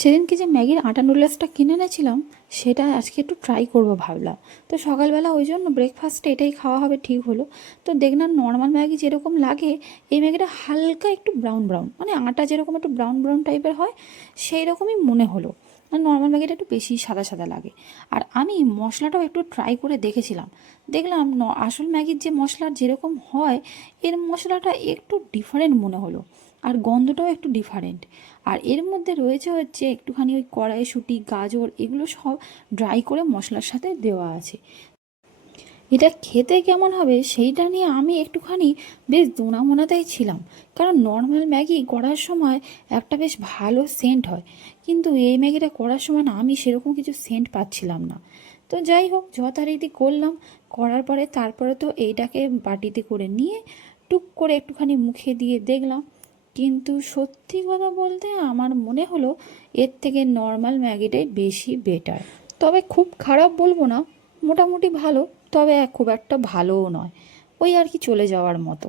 সেদিনকে যে ম্যাগির আটা নুডলসটা কিনে এনেছিলাম, সেটা আজকে একটু ট্রাই করব ভাবলাম। তো সকালবেলা ওই জন্য ব্রেকফাস্টে এটাই খাওয়া হবে ঠিক হলো। তো দেখলাম নর্মাল ম্যাগি যেরকম লাগে, এই ম্যাগিটা হালকা একটু ব্রাউন ব্রাউন, মানে আটা যেরকম একটু ব্রাউন ব্রাউন টাইপের হয় সেই রকমই মনে হলো। আর নর্মাল ম্যাগিটা একটু বেশি সাদা সাদা লাগে। আর আমি মশলাটাও একটু ট্রাই করে দেখেছিলাম, দেখলাম আসল ম্যাগির যে মশলার যেরকম হয়, এর মশলাটা একটু ডিফারেন্ট মনে হলো। আর গন্ধটাও একটু ডিফারেন্ট। আর এর মধ্যে রয়েছে হচ্ছে একটুখানি ওই কড়াইশুঁটি, গাজর, এগুলো সব ড্রাই করে মশলার সাথে দেওয়া আছে। এটা খেতে কেমন হবে সেইটা নিয়ে আমি একটুখানি বেশ দোনামোনাতেই ছিলাম। কারণ নর্মাল ম্যাগি করার সময় একটা বেশ ভালো সেন্ট হয়, কিন্তু এই ম্যাগিটা করার সময় না আমি সেরকম কিছু সেন্ট পাচ্ছিলাম না। তো যাই হোক, যথারীতি করলাম। করার পরে তারপরে তো এইটাকে বাটিতে করে নিয়ে টুক করে একটুখানি মুখে দিয়ে দেখলাম। কিন্তু সত্যি কথা বলতে আমার মনে হলো এর থেকে নর্মাল ম্যাগিটাই বেশি বেটার। তবে খুব খারাপ বলবো না, মোটামুটি ভালো, তবে খুব একটা ভালোও নয়, ওই আর কি চলে যাওয়ার মতো।